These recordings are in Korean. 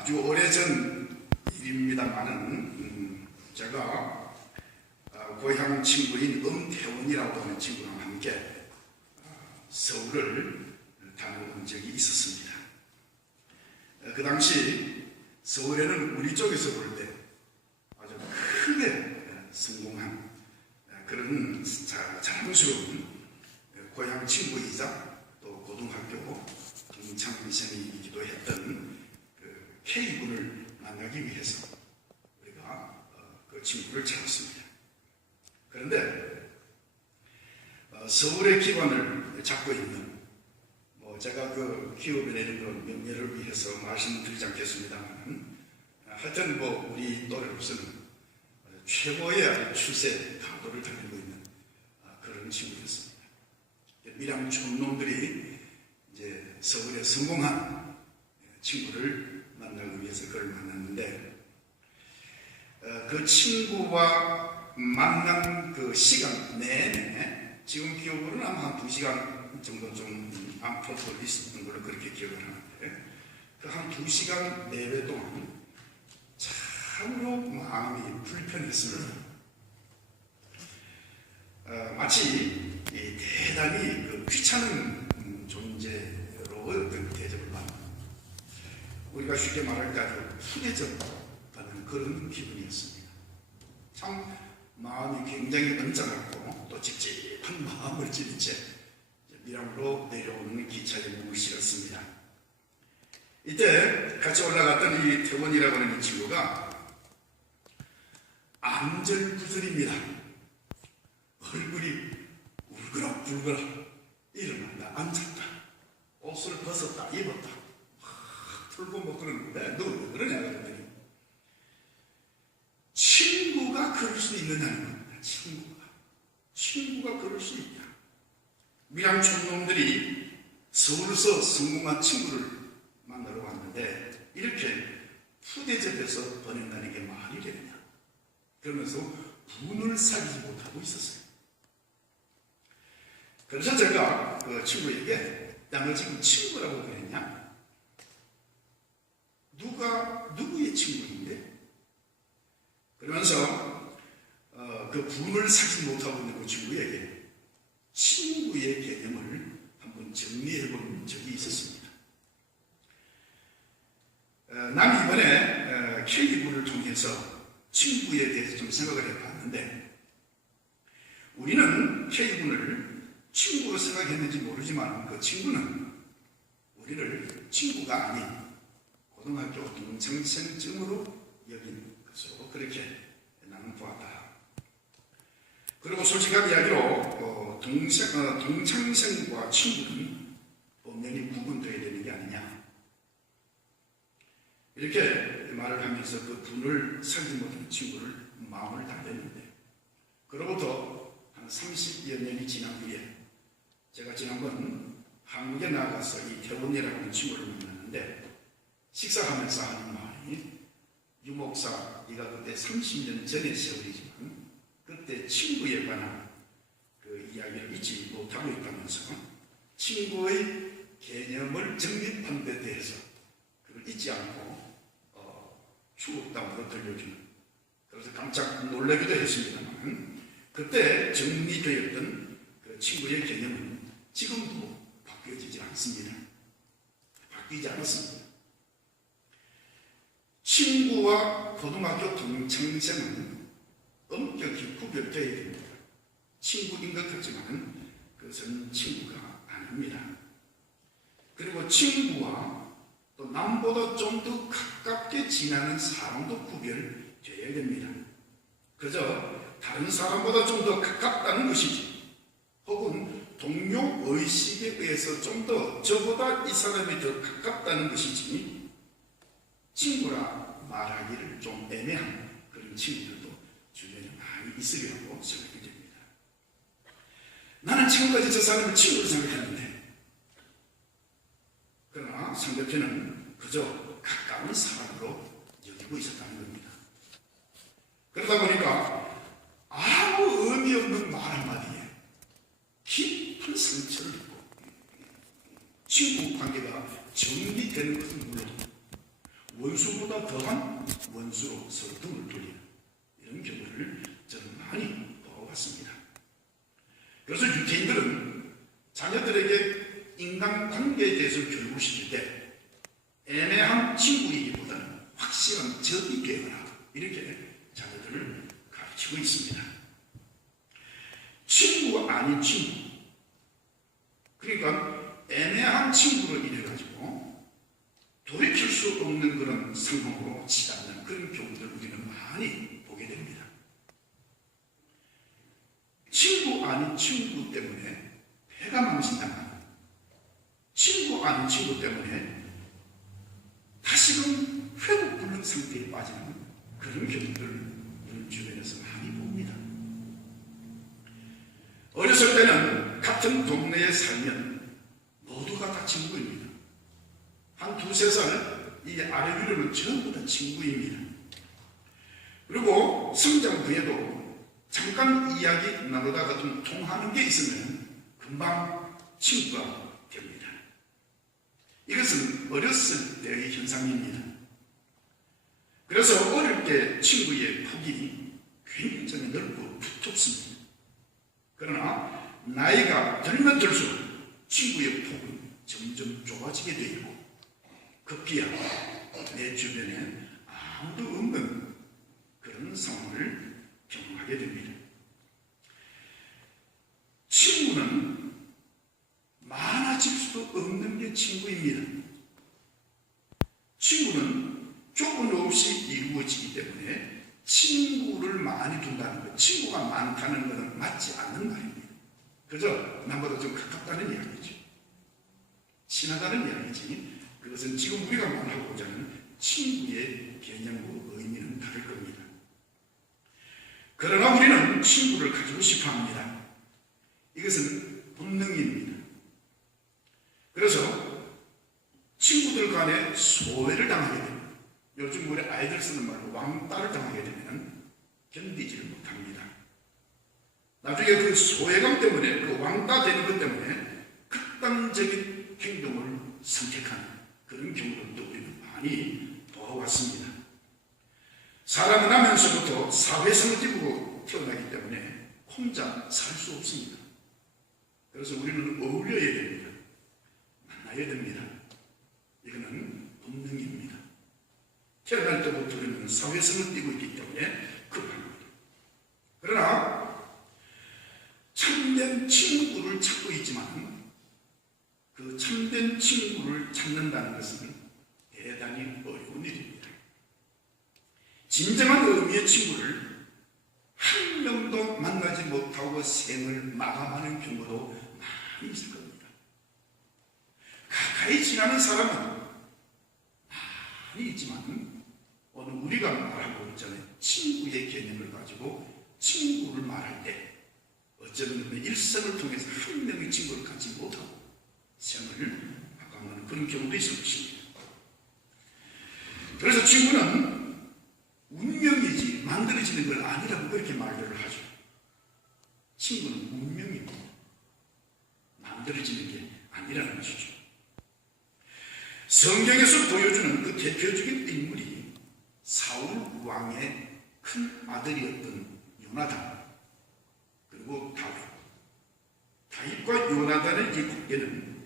아주 오래전 일입니다만은 제가 고향 친구인 엄태원이라고 하는 친구랑 함께 서울을 다녀온 적이 있었습니다. 그 당시 서울에는 우리 쪽에서 볼 때 아주 크게 성공한 그런 자랑스러운 고향 친구이자 또 고등학교 동창생이기도 했던 그 K군을 만나기 위해서 우리가 그 친구를 찾았습니다. 그런데 서울의 기반을 잡고 있는 제가 그 기업에 내린 그런 명예를 위해서 말씀드리지 않겠습니다만 하여튼 우리 또래로서는 최고의 출세 강도를 달리고 있는 그런 친구였습니다. 밀양 촌놈들이 이제 서울에 성공한 친구를 만나기 위해서 그를 만났는데 그 친구와 만난 그 시간 내내 지금 기억으로는 아마 한 2시간 정도 좀 앞으로 있었던 걸로 그렇게 기억을 하는데 그 한 2시간 내외 동안 참으로 마음이 불편했습니다. 마치 대단히 그 귀찮은 존재로 대접을 받는 우리가 쉽게 말할 때 아주 푸대접받는 그런 기분이었습니다. 참 마음이 굉장히 언짢았고 또 찝찝한 마음을 지닌 채 밀양으로 내려오는 기차에 묵기 싫었습니다. 이때 같이 올라갔던 이 태원이라고 하는 이 친구가 안절부절입니다. 얼굴이 울그락불그락 일어난다, 앉았다, 옷을 벗었다, 입었다 털고 뭐 그러는데 너 왜 그러냐 그랬더니 친구가 그럴 수 있느냐는 겁니다. 친구가 그럴 수 있냐. 밀양 촌놈들이 서울에서 성공한 친구를 만나러 왔는데 이렇게 푸대접해서 보낸다는 게 말이 되느냐. 그러면서 분을 사귀지 못하고 있었어요. 그래서 제가 그 친구에게 야, 너 지금 친구라고 그랬냐? 누구의 친구인데? 그러면서 그 분을 사귀지 못하고 있는 그 친구에게 친구의 개념을 한번 정리해 본 적이 있었습니다. 난 이번에 K군을 통해서 친구에 대해서 좀 생각을 해봤는데 우리는 K군을 친구로 생각했는지 모르지만 그 친구는 우리를 친구가 아닌 고등학교 동창생쯤으로 여긴 것으로 그렇게 나는 보았다. 그리고 솔직한 이야기로 동창생과 친구는 분명히 구분되어야 되는 게 아니냐 이렇게 말을 하면서 그 분을 사귀지 못한 친구를 마음을 달랬는데 그로부터 한 30여 년이 지난 후에 제가 지난번 한국에 나가서 이 태원이라고 하는 친구를 만났는데 식사하면서 하는 말이 유목사 네가 그때 30년 전의 세월이지만 그때 친구에 관한 그 이야기를 잊지 못하고 있다면서 친구의 개념을 정립한 데 대해서 그걸 잊지 않고 추억담으로 들려주는 그래서 깜짝 놀라기도 했습니다만 그때 정리되었던 그 친구의 개념은 지금도 바뀌어지지 않습니다. 바뀌지 않았습니다. 친구와 고등학교 동창생은 엄격히 구별되어야 됩니다. 친구인 것 같지만 그것은 친구가 아닙니다. 그리고 친구와 또 남보다 좀 더 가깝게 지나는 사람도 구별되어야 됩니다. 그저 다른 사람보다 좀 더 가깝다는 것이지 혹은 동료의식에 의해서 좀 더 저보다 이 사람이 더 가깝다는 것이지 친구라 말하기를 좀 애매한 그런 친구들도 주변에 많이 있으리라고 생각이 됩니다. 나는 지금까지 저 사람을 친구로 생각했는데 그러나 상대편은 그저 가까운 사람으로 여기고 있었다는 겁니다. 그러다 보니까 아무 의미 없는 말 한마디에 깊은 상처를 입고 친구 관계가 정리되는 것은 물론 원수보다 더한 원수로 서로 등을 돌리는 이런 경우를 저는 많이 보아왔습니다. 그래서 유태인들은 자녀들에게 인간관계에 대해서 교육을 시킬 때 애매한 친구이기보다는 확실한 적이 되어라 이렇게 자녀들을 가르치고 있습니다. 친구 아닌 친구, 그러니까 애매한 친구로 인해가지고 돌이킬 수 없는 그런 상황으로 치닫는 그런 경우들 우리는 많이 보게 됩니다. 친구 아닌 친구 때문에 배가 망신당하는, 친구 아닌 친구 때문에 다시금 회복 불능 상태에 빠지는 그런 경우들을 우리 주변에서 많이 봅니다. 어렸을 때는 같은 동네에 살면 모두가 다 친구입니다. 한 두세 살 이 아래 위로는 전부 다 친구입니다. 그리고 성장 후에도 잠깐 이야기 나누다가 좀 통하는 게 있으면 금방 친구가 됩니다. 이것은 어렸을 때의 현상입니다. 그래서 어릴 때 친구의 폭이 굉장히 넓고 두텁습니다. 그러나 나이가 들면 들수록 친구의 폭은 점점 좁아지게 되고 급기야 내 주변에 아무도 없는 그런 상황을 경험하게 됩니다. 친구는 많아질 수도 없는 게 친구입니다. 친구는 조건 없이 이루어지기 때문에 친구를 많이 둔다는 것, 친구가 많다는 것은 맞지 않는 말입니다. 그저 남보다 좀 가깝다는 이야기죠. 친하다는 이야기지 그것은 지금 우리가 말하고자 하는 친구의 개념과 의미는 다를 겁니다. 그러나 우리는 친구를 가지고 싶어 합니다. 이것은 본능입니다. 그래서 친구들 간에 소외를 당하게 됩니다. 요즘 우리 아이들 쓰는 말로 왕따를 당하게 되면 견디지를 못합니다. 나중에 그 소외감 때문에, 그 왕따 되는 것 때문에 극단적인 행동을 선택하는 그런 경우들도 우리는 많이 보아왔습니다. 사람은 하면서부터 사회성을 띠고 태어나기 때문에 혼자 살 수 없습니다. 그래서 우리는 어울려야 됩니다. 만나야 됩니다. 이거는 본능입니다. 태어날 때부터 우리는 사회성을 띠고 있기 때문에 급합니다. 그러나 참된 친구를 찾고 있지만 그 참된 친구를 찾는다는 것은 대단히 어려운 일입니다. 진정한 의미의 친구를 한 명도 만나지 못하고 생을 마감하는 경우도 많이 있을 겁니다. 가까이 지나는 사람은 많이 있지만 오늘 우리가 말하고 있잖아요. 친구의 개념을 가지고 친구를 말할 때 어쩌면 일생을 통해서 한 명의 친구를 갖지 못하고 생을 마감하는 그런 경우도 있을 것입니다. 그래서 친구는 운명이지 만들어지는 건 아니라고 그렇게 말들을 하죠. 친구는 운명입니다. 만들어지는 게 아니라는 것이죠. 성경에서 보여주는 그 대표적인 인물이 사울 왕의 큰 아들이었던 요나단, 그리고 다윗과 요나단의 이 관계는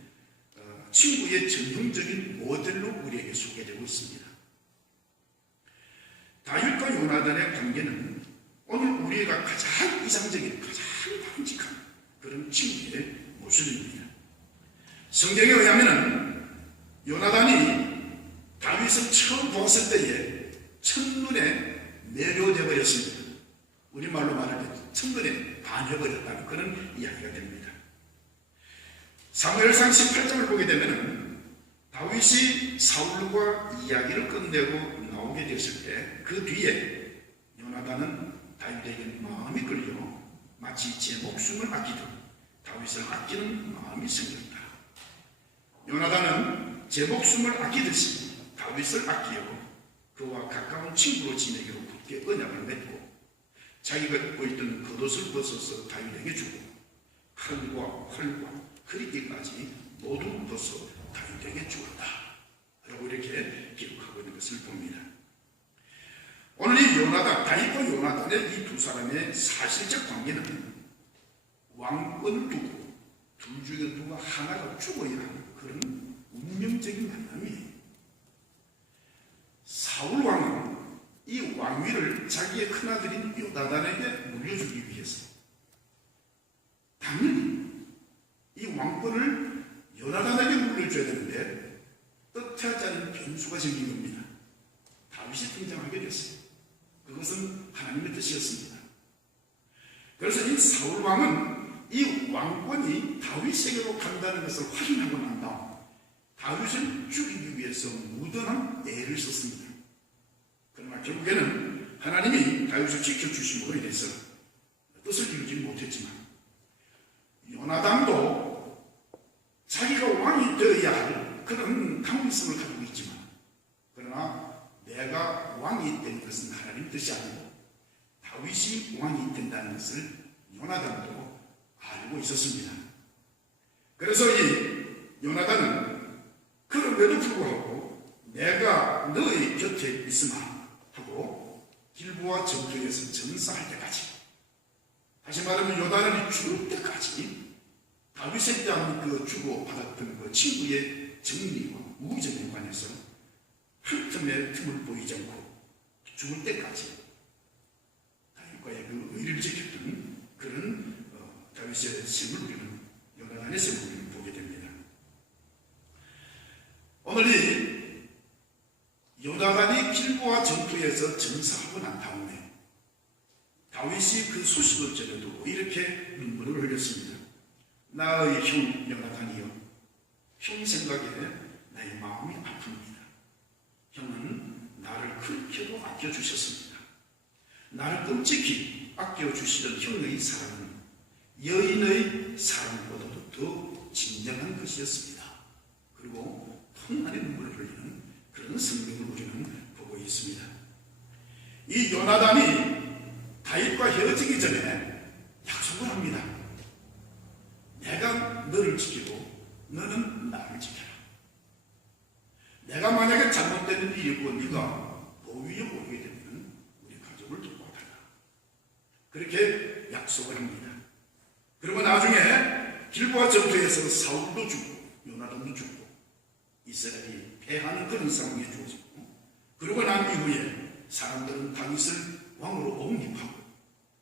친구의 전형적인 모델로 우리에게 소개되고 있습니다. 다윗과 요나단의 관계는 오늘 우리가 가장 이상적인, 가장 바람직한 그런 친구의 모습입니다. 성경에 의하면 요나단이 다윗을 처음 보았을 때에 첫눈에 매료되어 버렸습니다. 우리말로 말할 때 첫눈에 반해버렸다는 그런 이야기가 됩니다. 사무엘상 18장을 보게 되면 다윗이 사울과 이야기를 끝내고 나오게 됐을 때 그 뒤에 요나단은 다윗에게 마음이 끌려 마치 제 목숨을 아끼듯 다윗을 아끼는 마음이 생겼다. 요나단은 제 목숨을 아끼듯이 다윗을 아끼고 그와 가까운 친구로 지내기로 굳게 언약을 맺고 자기가 입고 있던 겉옷을 벗어서 다윗에게 주고 칼과 활과 그리기까지 모두 벗어 다윗에게 주었다. 라고 이렇게 기록하고 있는 것을 봅니다. 오늘 이 요나단, 다윗과 요나단의 이 두 사람의 사실적 관계는 왕권을 두고 둘 중에 누가 하나가 죽어야 하는 그런 운명적인 만남이에요. 사울 왕은 이 왕위를 자기의 큰아들인 요나단에게 물려주기 위해서 당연히 이 왕권을 요나단에게 물려줘야 되는데 뜻하지 않은 변수가 생긴 겁니다. 다윗이 등장하게 됐어요. 그것은 하나님의 뜻이었습니다. 그래서 이 사울 왕은 이 왕권이 다윗에게로 간다는 것을 확인하고 난 다음 다윗을 죽이기 위해서 무던한 애를 썼습니다. 그러나 결국에는 하나님이 다윗을 지켜주심으로 인해서 뜻을 이루지 못했지만 요나단도 자기가 왕이 되어야 할 그런 강성을 가지고 있지만 그러나 내가 왕이 된 것은 하나님 뜻이 아니고 다윗이 왕이 된다는 것을 요나단도 알고 있었습니다. 그래서 이 요나단은 그럼에도 불구하고 내가 너의 곁에 있으마 하고 길보아 전투에서 전사할 때까지, 다시 말하면 요나단이 죽을 때까지 다윗에 대한 그 주고받았던 그 친구의 정리와 우정에 관해서 한 틈의 틈을 보이지 않고 죽을 때까지 다윗과의 그 의리를 지켰던 그런 다윗의 생을 우리는 요나단의 생을 우리는 보게 됩니다. 오늘 이 요나단이 길보아 전투에서 전사하고 난 다음에 다윗이 그 소식을 전해두고 이렇게 눈물을 흘렸습니다. 나의 형 요나단이여, 형 생각에 나의 마음이 아픕니다. 형은 나를 그렇게도 아껴주셨습니다. 나를 끔찍히 아껴주시던 형의 사랑은 여인의 사랑보다도 더 진정한 것이었습니다. 그리고 통한의 눈물을 흘리는 그런 성경을 우리는 보고 있습니다. 이 요나단이 다윗과 헤어지기 전에 약속을 합니다. 내가 너를 지키고 너는 나를 지켜라. 내가 만약에 잘못된 일이 있고 네가 보위에 오르게 되면 우리 가족을 돕고하라. 그렇게 약속을 합니다. 그리고 나중에 길보아 전투에서 사울도 죽고 요나단도 죽고 이스라엘이 패하는 그런 상황에 주어지고, 그러고 난 이후에 사람들은 다윗을 왕으로 옹립하고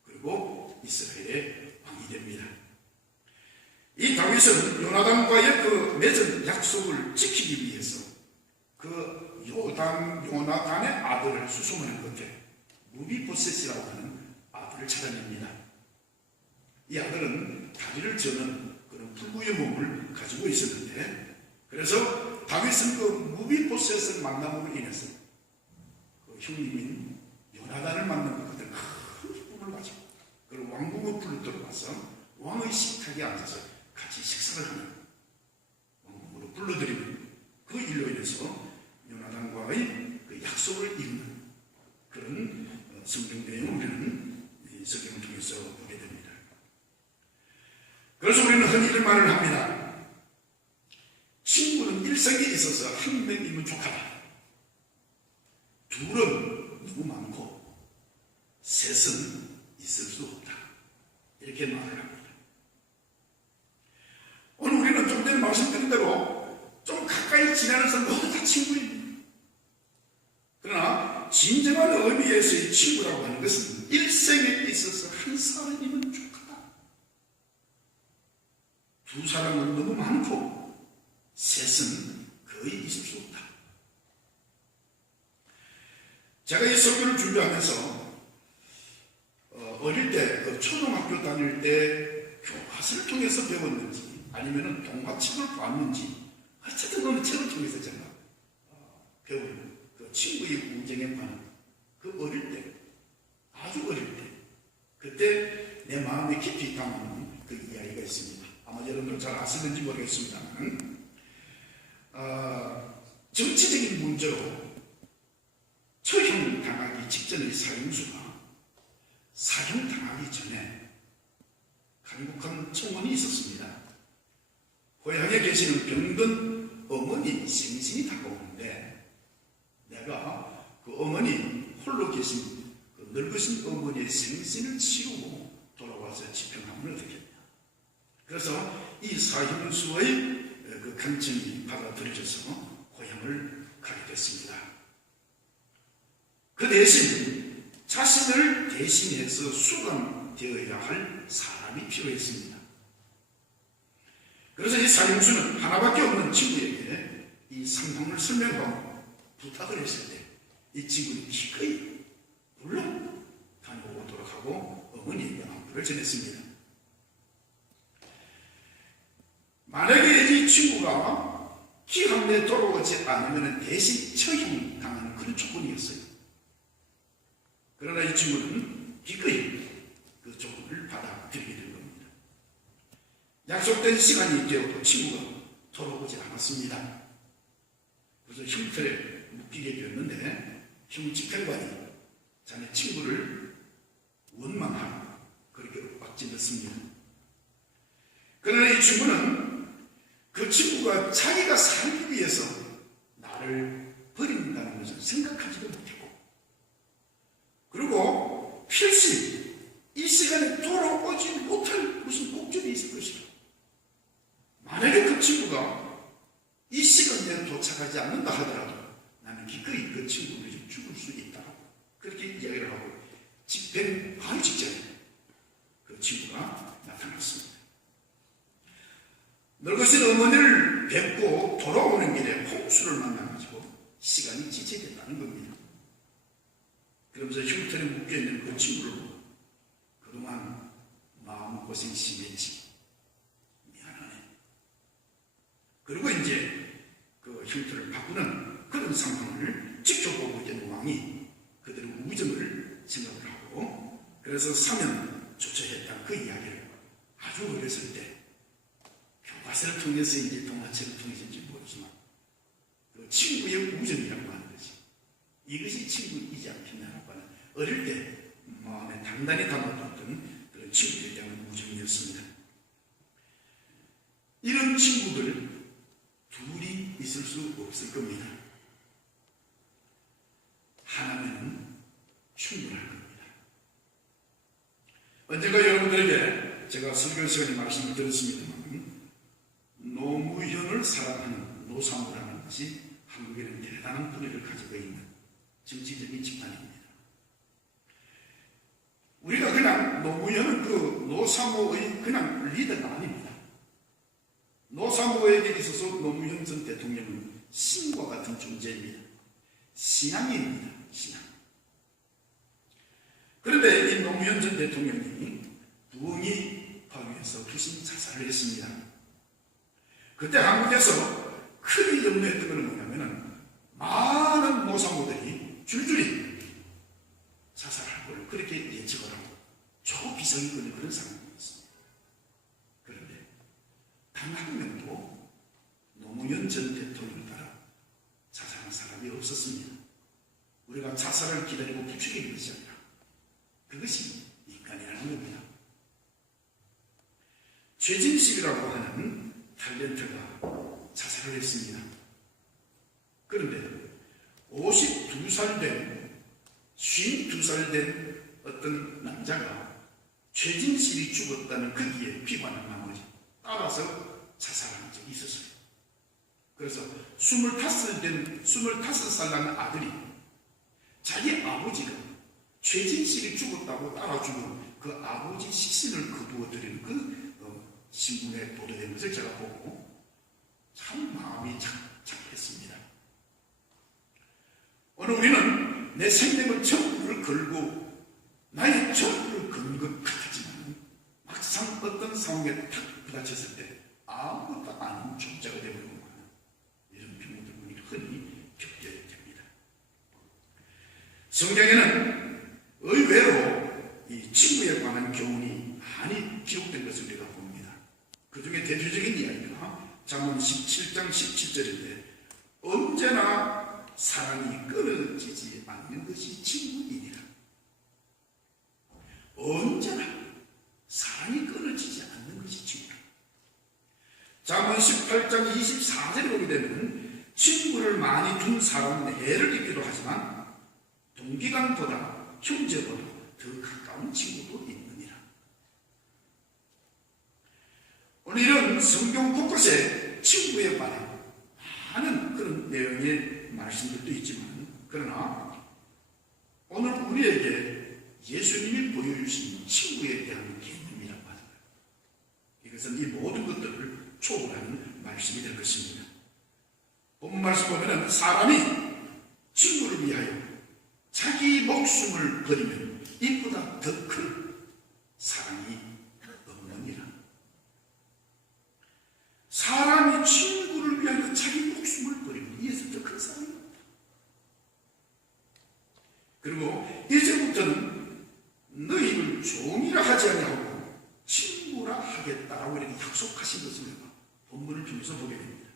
그리고 이스라엘의 왕이 됩니다. 이 다윗은 요나단과의 그 맺은 약속을 지키기 위해서 그 요나단의 아들을 수송하는 끝에 무비보셋이라고 하는 아들을 찾아냅니다. 이 아들은 다리를 저는 그런 불구의 몸을 가지고 있었는데, 그래서 다윗은 그 무비보셋을 만남으로 인해서 그 형님인 요나단을 만난 것 같은 큰 기쁨을 가지고 그리고 왕궁의 불로 들어가서 왕의 식탁에 앉아서 같이 식사를 하는, 왕궁으로 불러들이는 그 일로 인해서 요나단과의 그 약속을 이루는 그런 성경 내용을 우리는 이 성경을 통해서 보게 됩니다. 그래서 우리는 흔히 이런 말을 합니다. 친구는 일생에 있어서 한 명이면 족하다. 둘은 너무 많고 셋은 있을 수 없다. 이렇게 말을 합니다. 오늘 우리는 좀 전에 말씀드린 대로 좀 가까이 지내면서 모두 다 친구입니다. 그러나 진정한 의미에서의 친구라고 하는 것은 일생에 있어서 한 사람이면 족하다. 두 사람은 너무 많고 셋은 거의 있을 수 없다. 제가 이 설교를 준비하면서 어릴 때 그 초등학교 다닐 때 교과서를 통해서 배웠는지 아니면 동화책을 봤는지 어쨌든 어느 책을 통해서 제가 배운 그 친구의 우정에 관한 그 어릴 때, 아주 어릴 때 그때 내 마음에 깊이 담아놓은 그 이야기가 있습니다. 아마 여러분들 잘 아시는지 모르겠습니다만 정치적인 문제로 처형당하기 직전의 사형수가 사형당하기 전에 간곡한 청원이 있었습니다. 고향에 계시는 병든 어머니 생신이 다가오는데 그 어머니 홀로 계신 그 늙으신 어머니의 생신을 치르고 돌아와서 집행하면 어떻겠냐. 그래서 이 사형수의 그 간청이 받아들여져서 고향을 가게 됐습니다. 그 대신 자신을 대신해서 수감되어야 할 사람이 필요했습니다. 그래서 이 사형수는 하나밖에 없는 친구에게 이 상황을 설명하고 부탁을 했을 때 이 친구는 기꺼이 물론 다녀오도록 하고 어머니에게 안부를 전했습니다. 만약에 이 친구가 기한 내에 돌아오지 않으면 대신 처형당하는 그런 조건이었어요. 그러나 이 친구는 기꺼이 그 조건을 받아들이게 된 겁니다. 약속된 시간이 되어도 친구가 돌아오지 않았습니다. 그래서 흉터에 묶이게 되었는데 형 집행관이 자네 친구를 원망하고 그렇게 윽박질렀습니다. 그러나 이 친구는 그 친구가 자기가 살기 위해서 나를 버린다는 것을 생각하지도 못했고, 그리고 필시 이 시간에 돌아오지 못할 무슨 목적이 있을 것이다. 만약에 그 친구가 이 시간에 도착하지 않는다 하더라도 나는 기꺼이 그 친구를 죽을 수 있다. 그렇게 이야기를 하고 집행 바로 직전에 그 친구가 나타났습니다. 늙으신 어머니를 뵙고 돌아오는 길에 홍수를 만나가지고 시간이 지체됐다는 겁니다. 그러면서 흉터에 묶여있는 그 친구를 보고 그동안 마음고생 심했지. 미안하네. 그리고 이제 그 흉터를 바꾸는 그런 상황을 지켜보고 있던 왕이 그들의 우정을 생각을 하고 그래서 사면 조처했다 그 이야기를 아주 어렸을 때 교과서를 통해서 이제 동화책을 통해서인지 모르지만 그 친구의 우정이라고 하는 것이 이것이 친구이지 않겠냐라고 하는 어릴 때 마음에 단단히 담아뒀던 그런 친구에 대한 우정이었습니다. 이런 친구들 둘이 있을 수 없을 겁니다. 하나면은 충분할 겁니다. 언젠가 여러분들에게 제가 설교 시간에 말씀을 드렸습니다만 노무현을 사랑하는 노사모라는 것이 한국에는 대단한 분위기를 가지고 있는 정치적인 집단입니다. 우리가 그냥 노무현은 그 노사모의 그냥 리더가 아닙니다. 노사모에게 있어서 노무현 전 대통령은 신과 같은 존재입니다. 신앙인입니다. 신앙. 그런데 이 노무현 전 대통령이 부엉이 바위에서 투신 자살을 했습니다. 그때 한국에서 크게 염려했던 것은 뭐냐면은 많은 노사모들이 줄줄이 자살할 걸 그렇게 예측을 하고 초비상이 걸린 그런 상황이었습니다. 그런데 단 한 명도 노무현 전 대통령을 따라 자살한 사람이 없었습니다. 우리가 자살을 기다리고 부추기는 것이 아니라 그것이 인간이라는 겁니다. 최진식이라고 하는 탤런트가 자살을 했습니다. 그런데 52살 된 52살 된 어떤 남자가 최진실이 죽었다는 거기에 비관한 나머지 따라서 자살한 적이 있었어요. 그래서 25살 난 아들이 자기 아버지가 최진실이 죽었다고 따라 죽은 그 아버지 시신을 거두어드리는 그 신문에 보도된 것을 제가 보고 참 마음이 착했습니다. 오늘 우리는 내 생명을 전부를 걸고 나의 전부를 건 것 같았지만 막상 어떤 상황에 탁 부딪혔을 때 아무것도 아닌 존재가 되어버리고 이런 경우들 우리 흔히 겪게 됩니다. 성경에는 의외로 이 친구에 관한 교훈이 많이 기록된 것을 우리가 봅니다. 그 중에 대표적인 이야기가 잠언 17장 17절인데 언제나 사랑이 끊어지지 않는 것이 친구이니라. 언제나 사랑이 끊어지지 않는 것이 친구라. 잠언 18장 24절에 보게 되면 친구를 많이 둔 사람은 해를 입기도 하지만 동기간보다 형제보다 더 가까운 친구도 있느니라. 오늘 이런 성경 곳곳에 친구에 관한 많은 그런 내용의 말씀들도 있지만, 그러나 오늘 우리에게 예수님이 보여주신 친구에 대한 개념이라고 하는 거예요. 이것은 이 모든 것들을 초월하는 말씀이 될 것입니다. 본문 말씀 보면 사람이 친구를 위하여 자기 목숨을 버리면 이보다 더 큰 사랑이 없느니라. 사람이 친구를 위하여 자기 목숨을 버리면 이에서 더 큰 사랑이 없다. 그리고 이제부터는 너희를 종이라 하지 아니하고 친구라 하겠다라고 이렇게 약속하신 것을 본문을 통해서 보게 됩니다.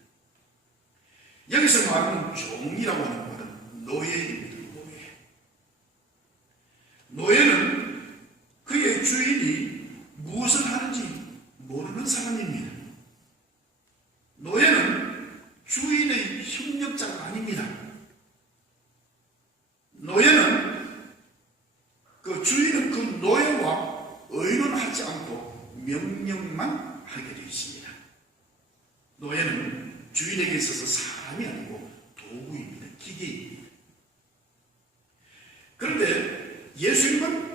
여기서 말하는 종이라고 하는 말은 노예입니다. 노예는 그의 주인이 무엇을 하는지 모르는 사람입니다. 노예는 주인의 협력자가 아닙니다. 노예는 주인은 그 노예와 의논하지 않고 명령만 하게 되어 있습니다. 노예는 주인에게 있어서 사람이 아니고 도구입니다. 기계입니다. 그런데 예수님과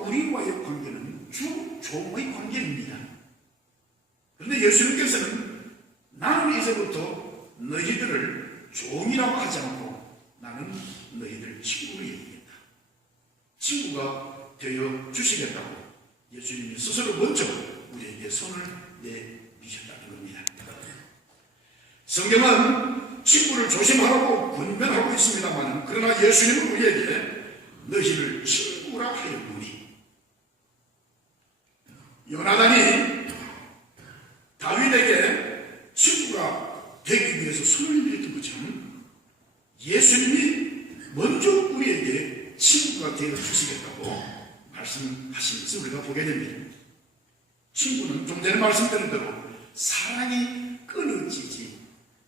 우리와의 관계는 주 종의 관계입니다. 그런데 예수님께서는 나는 이제부터 너희들을 종이라고 하지 않고 나는 너희들 친구로 얘기했다. 친구가 되어 주시겠다고 예수님이 스스로 먼저 우리에게 손을 내미셨다는 겁니다. 성경은 친구를 조심하라고 권면하고 있습니다만, 그러나 예수님은 우리에게 너희를 친구라 하였노니, 요나단이 다윗에게 친구가 되기 위해서 손을 내밀었던 것처럼 예수님이 먼저 우리에게 친구가 되어 주시겠다고 말씀하신 것을 우리가 보게 됩니다. 친구는 좀 전에 말씀드린 대로 사랑이 끊어지지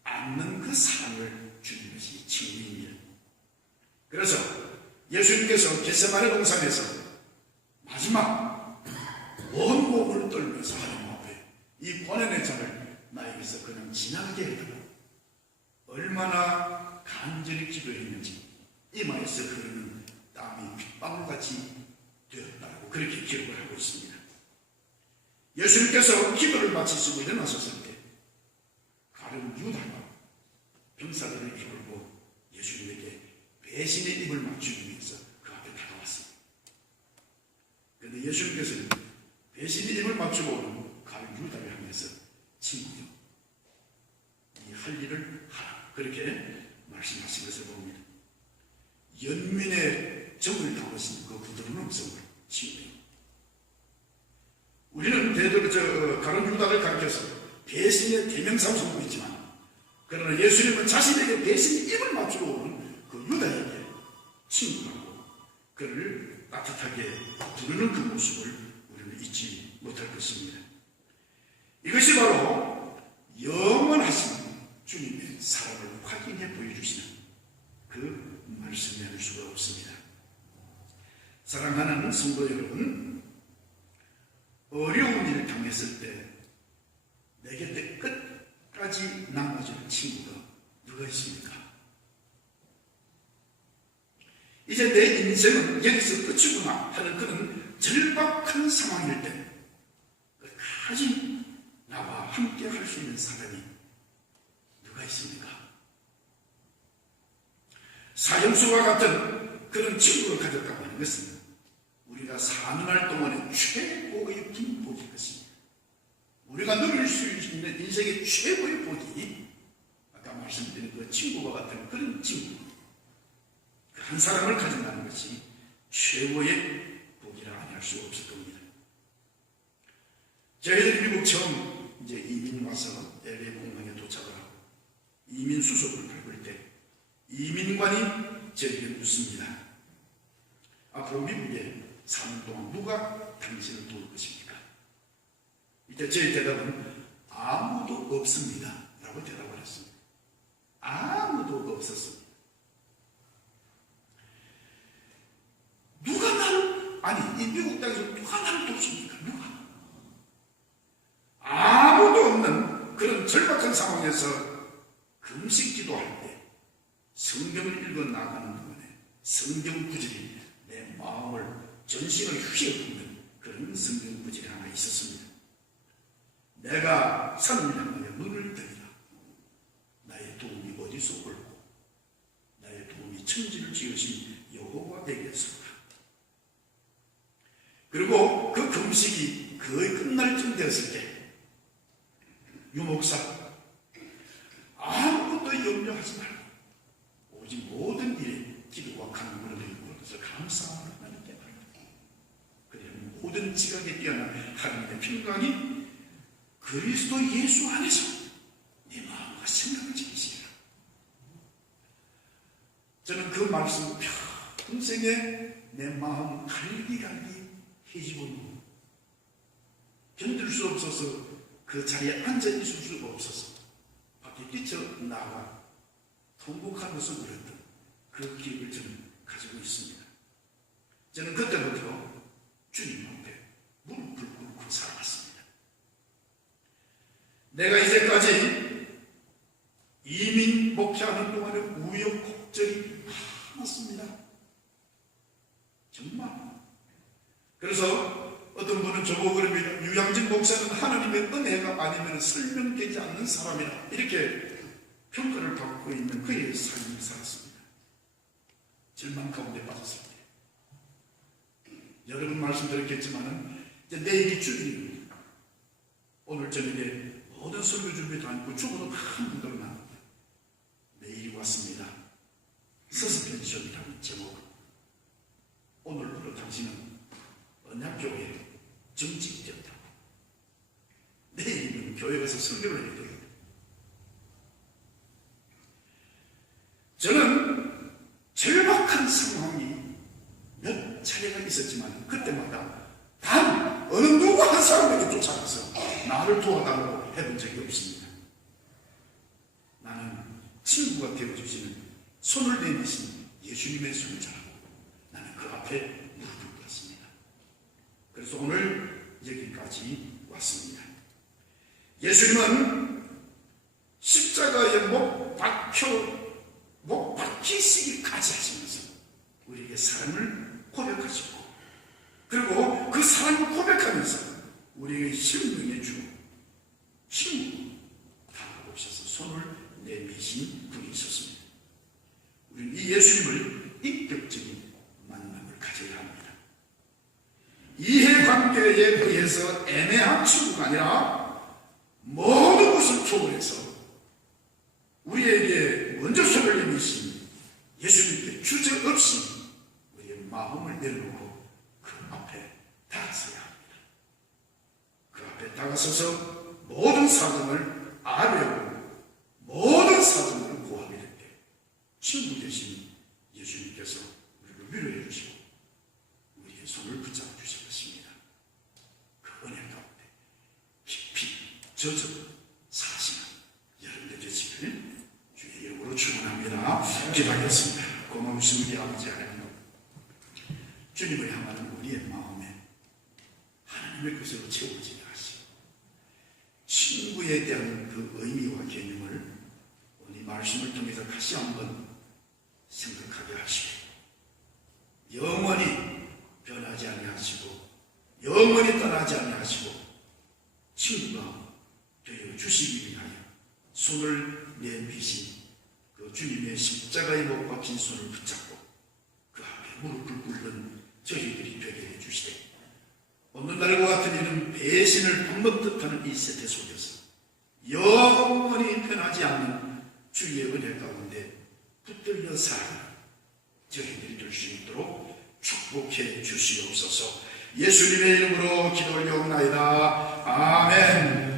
않는 그 사랑을 주는 것이 친구입니다. 그래서 예수님께서 겟세마네 동산에서 마지막 온 몸을 떨면서 하나님 앞에 이 권한의 잔을 나에게서 그냥 지나가게 해달라, 얼마나 간절히 기도했는지 이마에서 흐르는 땀이 빗방울같이 되었다고 그렇게 기록을 하고 있습니다. 예수님께서 기도를 마치시고 일어나셨을 때 가룟 유다가 병사들을 이끌고 예수님에게 배신의 입을 맞추기 위해서 그 앞에 다가왔습니다. 그런데 예수님께서는 배신의 입을 맞추고 오는 가룟 유다를 향해서 친구요, 이 할 일을 하라, 그렇게 말씀하신 것을 봅니다. 연민의 정을 담으신 그 부드러운 음성을 친구요. 우리는 대대로 가룟 유다를 가르쳐서 배신의 대명사로 삼고 있지만, 그러나 예수님은 자신에게 배신의 입을 맞추러 오는 그 유다에게 친구라고 그를 따뜻하게 부르는 그 모습을 우리는 잊지 못할 것입니다. 이것이 바로 영원하신 주님의 사랑을 확인해 보여주시는 그 말씀이 아닐 수가 없습니다. 사랑하는 성도 여러분, 어려운 일을 당했을 때 내 곁에 끝까지 남아줄 친구가 누가 있습니까? 이제 내 인생은 여기서 끝이구나 하는 그런 절박한 상황일 때 끝까지 나와 함께 할 수 있는 사람이 누가 있습니까? 사형수와 같은 그런 친구를 가졌다고 하는 것은 우리가 사는 날 동안의 최고의 기복일 것입니다. 우리가 누릴 수 있는 인생의 최고의 복이 아까 말씀드린 그 친구와 같은 그런 친구, 그 한 사람을 가진다는 것이 최고의 복이라 아니할 수 없을 겁니다. 저희들이 미국 처음 이제 이민 와서 LA 공항에 도착을 하고 이민 수속을 밟을 때 이민관이 저에게 묻습니다. 앞으로 미국에 사는 동안 누가 당신을 도울 것입니까? 이때 저의 대답은 아무도 없습니다 라고 대답을 했습니다. 아무도 없었습니다. 누가 나를, 아니 이 미국 땅에서 누가 나를 돕습니까? 누가? 아무도 없는 그런 절박한 상황에서 금식 기도할 때 성경을 읽어 나가는 동안에 성경 구절이 내 마음을 전신을 휘어붙는 그런 성경 구절이 하나 있었습니다. 내가 산을 향하여 눈을 들이라. 나의 도움이 어디서 올고 나의 도움이 천지를 지으신 여호와에게서. 그리고 그 금식이 거의 끝날 쯤 되었을 때 유목사 아무것도 염려하지 말고 오직 모든 일에 기도와 간구를 드리고 그래서 감사함을 하나님께 바랍니다. 그래야 모든 지각에 뛰어난 하나님의 평강이 그리스도 예수 안에서 내 마음과 생각을 지키시리라. 저는 그 말씀 평생에 내 마음 갈기갈기 해지고 견딜 수 없어서 그 자리에 앉아 있을 수 없어서 밖에 뛰쳐나가 통곡하면서 울었던 그 기억을 저는 가지고 있습니다. 저는 그때부터 주님 앞에 무릎을 꿇고 살아왔습니다. 내가 이제까지 이민 목회하는 동안에 우여곡절이 많았습니다. 정말. 그래서 어떤 분은 저보고 그럽니다. 유양진 목사는 하나님의 은혜가 아니면 설명되지 않는 사람이라 이렇게 평가를 받고 있는 그의 삶을 살았습니다. 절망 가운데 빠졌을 때 여러 번 말씀드렸겠지만 이제 내일이 주일입니다. 오늘 저녁에 모든 설교 준비 다 했고 죽어도 한 분들 나옵니다. 내일이 왔습니다. 서스펜션이라는 제목. 오늘부로 당신은 언약교회에 정직되었다. 내일은 교회 가서 설교를 해야 됩니다. 저는 절박한 상황이 몇 차례가 있었지만 그때마다 단 어느 누구 한 사람에게 쫓아가서 나를 도와달라고 해본 적이 없습니다. 나는 친구가 되어주시는 손을 내미신 예수님의 손을 잡고 나는 그 앞에 무릎을 꿇었습니다. 그래서 오늘 여기까지 왔습니다. 예수님은 십자가에 못 박히시기까지 하시면서 우리에게 사랑을 고백하시고 그리고 그 사랑을 고백하면서 우리에게 생명의 주 친구 다가오셔서 손을 내미신 분이 있었습니다. 우리는 이 예수님을 인격적인 만남을 가져야 합니다. 이해관계에 의해서 애매한 친구가 아니라 모든 것을 초월해서 우리에게 먼저 손을 내미신 예수님께 주저없이 우리의 마음을 내려놓고 그 앞에 다가서야 합니다. 그 앞에 다가서서 모든 사정을 아뢰고 모든 사정을 구하게 될 때 친구 되신 예수님께서 우리를 위로해 주시고 우리의 손을 붙잡아 주실 것입니다. 그 은혜 가운데 깊이 젖어 사시는 여러분들 되시길 주의 이름으로 축원합니다. 기도하겠습니다. 고마우신 우리 아버지 하나님, 주님을 향하는 우리의 마음에 하나님의 것으로 채워지게 하시고 친구에 대한 그 의미와 개념을 오늘 말씀을 통해서 다시 한번 생각하게 하시고 영원히 변하지 아니하시고 영원히 떠나지 아니하시고 친구가 되어 주시기 위하여 손을 내미신 그 주님의 십자가에 못 박힌 손을 붙잡고 그 앞에 무릎을 꿇는 저희들이 되게 해주시되 오늘 날과 같은 이는 배신을 반복듯하는 이 세대 속에서 영원히 변하지 않는 주의 은혜 가운데 붙들려 사는 저희들이 될 수 있도록 축복해 주시옵소서. 예수님의 이름으로 기도 올려옵나이다. 아멘.